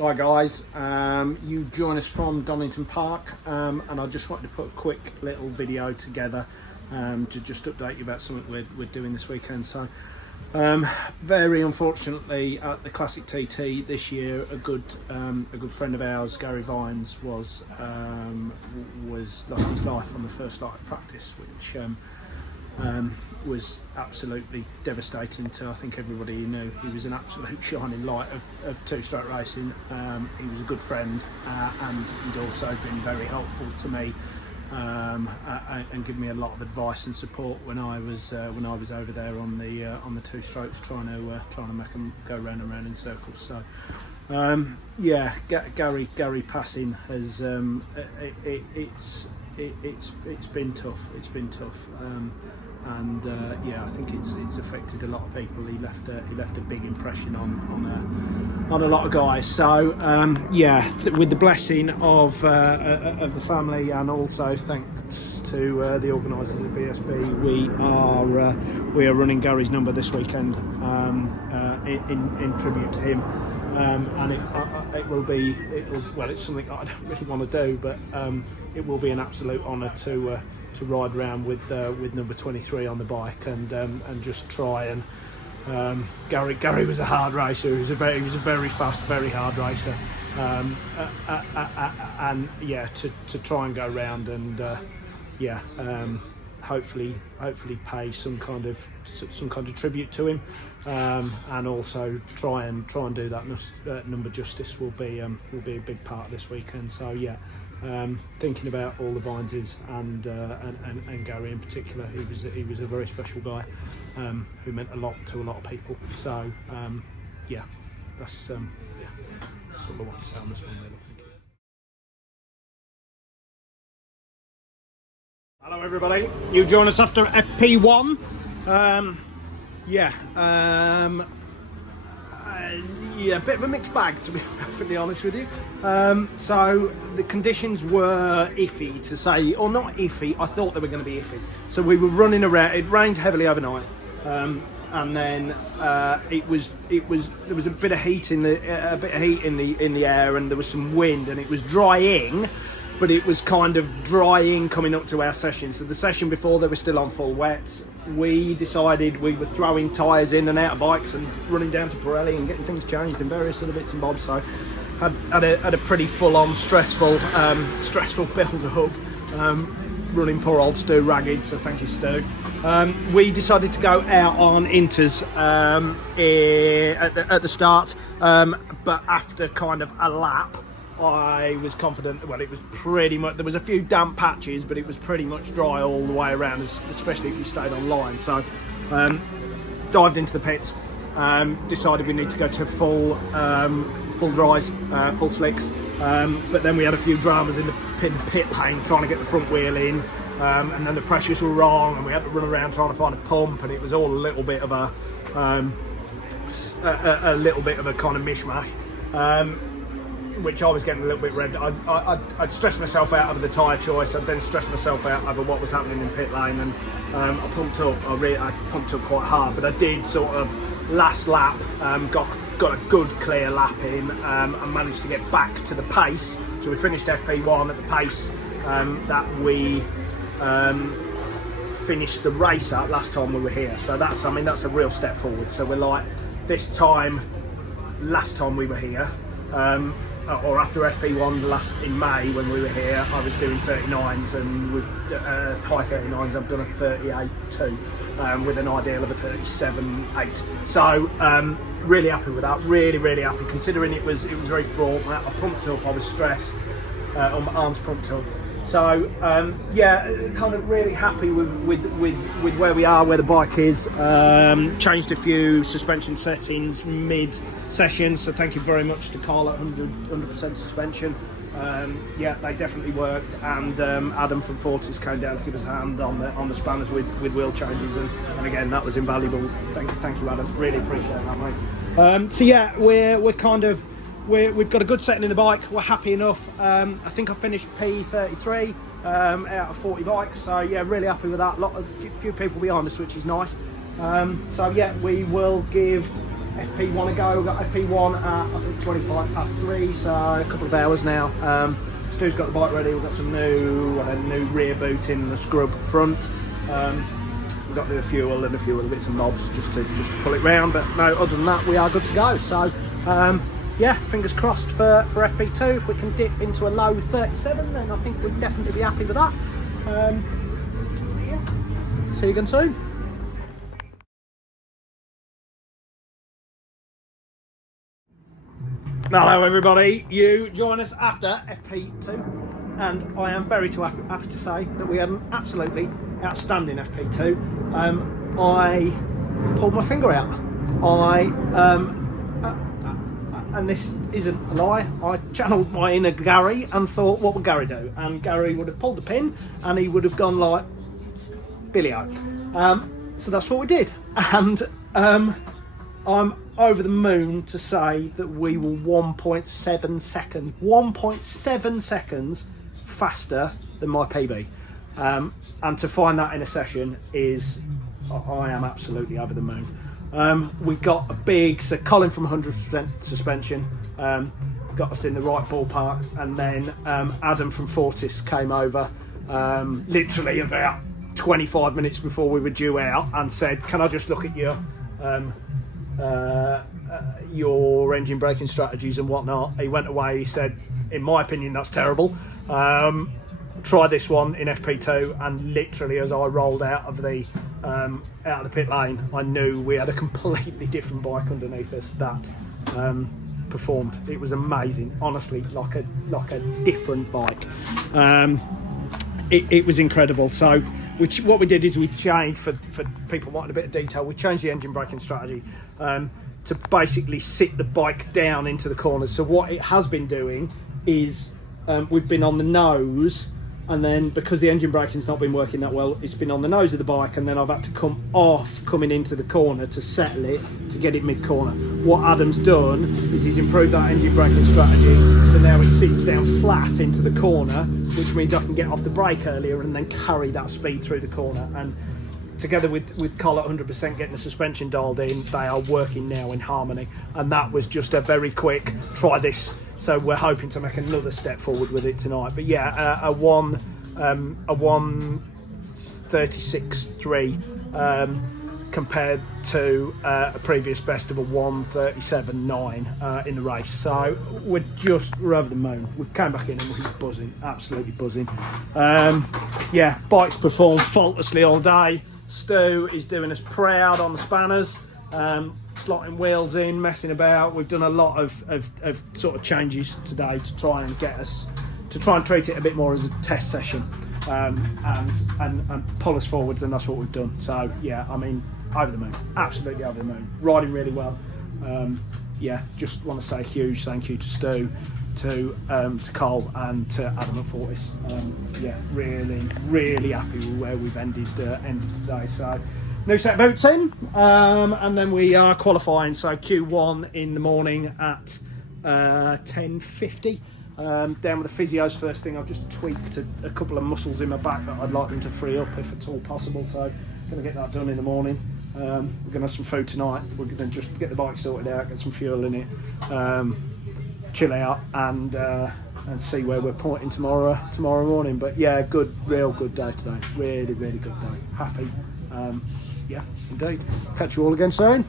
Hi guys, you join us from Donington Park, and I just wanted to put a quick little video together to just update you about something we're doing this weekend. So very unfortunately at the Classic TT this year, a good friend of ours, Gary Vines, was lost his life on the first night of practice, which was absolutely devastating to, I think, everybody who knew. He was an absolute shining light of two-stroke racing. He was a good friend, and he'd also been very helpful to me and given me a lot of advice and support when I was over there on the two strokes, trying to make them go round and round in circles. So yeah, Gary passing has it's been tough. It's been tough. And yeah, I think it's affected a lot of people. He left a big impression on a lot of guys. So yeah, with the blessing of the family, and also thanks to the organisers of BSB, we are running Gary's number this weekend in tribute to him. And it's something I don't really want to do, but it will be an absolute honour to ride around with number 23 on the bike and just try and Gary was a hard racer. He was a very fast, very hard racer, and yeah, to try and go round and yeah, hopefully pay some kind of tribute to him, and also try and do that number justice will be a big part of this weekend. So yeah, thinking about all the Vineses and Gary in particular. He was a very special guy who meant a lot to a lot of people. So yeah, that's all I want to say on this one, really. Thank you. Hello everybody, you join us after FP1. Yeah, a bit of a mixed bag, to be perfectly honest with you. So the conditions were iffy, to say, or not iffy. I thought they were going to be iffy. So we were running around. It rained heavily overnight, and then there was a bit of heat in the air, and there was some wind, and it was drying. But it was kind of drying coming up to our session. So the session before, they were still on full wet. We decided we were throwing tyres in and out of bikes and running down to Pirelli and getting things changed and various other bits and bobs. So had a pretty full-on stressful build-up. Running poor old Stu ragged, so thank you, Stu. We decided to go out on inters at the start, but after kind of a lap, I was confident. Well, it was pretty much, there was a few damp patches, but it was pretty much dry all the way around, especially if you stayed on line. So dived into the pits, decided we need to go to full dries, full slicks, but then we had a few dramas in the pit lane trying to get the front wheel in, and then the pressures were wrong, and we had to run around trying to find a pump, and it was all a little bit of a kind of mishmash. Which I was getting a little bit red. I'd stressed myself out over the tyre choice. I'd then stressed myself out over what was happening in pit lane, and I pumped up. I pumped up quite hard, but I did sort of last lap. Got a good clear lap in, and managed to get back to the pace. So we finished FP1 at the pace that we finished the race at last time we were here. So that's a real step forward. So we're like, this time, last time we were here. Or after FP1 in May when we were here, I was doing 39s, and with high 39s I've done a 38.2 with an ideal of a 37.8. So really happy with that. Really happy, considering it was very fraught. I pumped up. I was stressed. On my arms pumped up. So yeah, kind of really happy with where we are, where the bike is. Changed a few suspension settings mid-session, so thank you very much to Carl at 100% suspension. Yeah, they definitely worked, and Adam from Fortis came down to give us a hand on the spanners with wheel changes, and again, that was invaluable. Thank you, Adam. Really appreciate that, mate. So yeah, we've got a good setting in the bike. We're happy enough. I think I finished P33 out of 40 bikes. So yeah, really happy with that. Few people behind us, which is nice. So yeah, we will give FP1 ago. We've got FP1 at I think 3, so a couple of hours now. Stu's got the bike ready. We've got some new rear boot in the scrub front. We've got the fuel and a few other bits and bobs just to pull it round, but no, other than that we are good to go. So yeah, fingers crossed for FP2. If we can dip into a low 37, then I think we'd definitely be happy with that. Yeah, see you again soon. Hello everybody, you join us after FP2, and I am very happy to say that we had an absolutely outstanding FP2. I pulled my finger out. And this isn't a lie, I channeled my inner Gary and thought, what would Gary do? And Gary would have pulled the pin and he would have gone like Billy-O. So that's what we did. And I'm over the moon to say that we were 1.7 seconds faster than my PB. And to find that in a session is, I am absolutely over the moon. We got a big, so Colin from 100% suspension got us in the right ballpark, and then Adam from Fortis came over literally about 25 minutes before we were due out and said, can I just look at your engine braking strategies and whatnot. He went away, he said, in my opinion that's terrible, try this one in FP2, and literally as I rolled out of the pit lane, I knew we had a completely different bike underneath us that performed. It was amazing, honestly, like a different bike. It was incredible. So what we did is we changed, for people wanting a bit of detail, we changed the engine braking strategy to basically sit the bike down into the corners. So what it has been doing is we've been on the nose, and then because the engine braking's not been working that well, it's been on the nose of the bike, and then I've had to come off coming into the corner to settle it, to get it mid-corner. What Adam's done is he's improved that engine braking strategy, so now it sits down flat into the corner, which means I can get off the brake earlier and then carry that speed through the corner. And together with Col at 100% getting the suspension dialed in, they are working now in harmony, and that was just a very quick try this. So we're hoping to make another step forward with it tonight. But yeah, a 1:36.3 compared to a previous best of a 1:37.9 in the race. So we're over the moon. We came back in and we were buzzing, absolutely buzzing. Yeah, bikes performed faultlessly all day. Stu is doing us proud on the spanners. Slotting wheels in, messing about. We've done a lot of sort of changes today to try and treat it a bit more as a test session, and pull us forwards, and that's what we've done. So yeah, I mean, over the moon, absolutely over the moon, riding really well. Yeah, just want to say a huge thank you to Stu, to Cole, and to Adam at Fortis. Yeah, really happy with where we've ended today. So new set of boots in, and then we are qualifying, so Q1 in the morning at 10:50. Down with the physios first thing. I've just tweaked a couple of muscles in my back that I'd like them to free up if at all possible, so I'm going to get that done in the morning. We're going to have some food tonight. We're going to just get the bike sorted out, get some fuel in it, chill out, and see where we're pointing tomorrow morning. But yeah, real good day today. Really good day. Happy. Yeah, indeed. Catch you all again soon.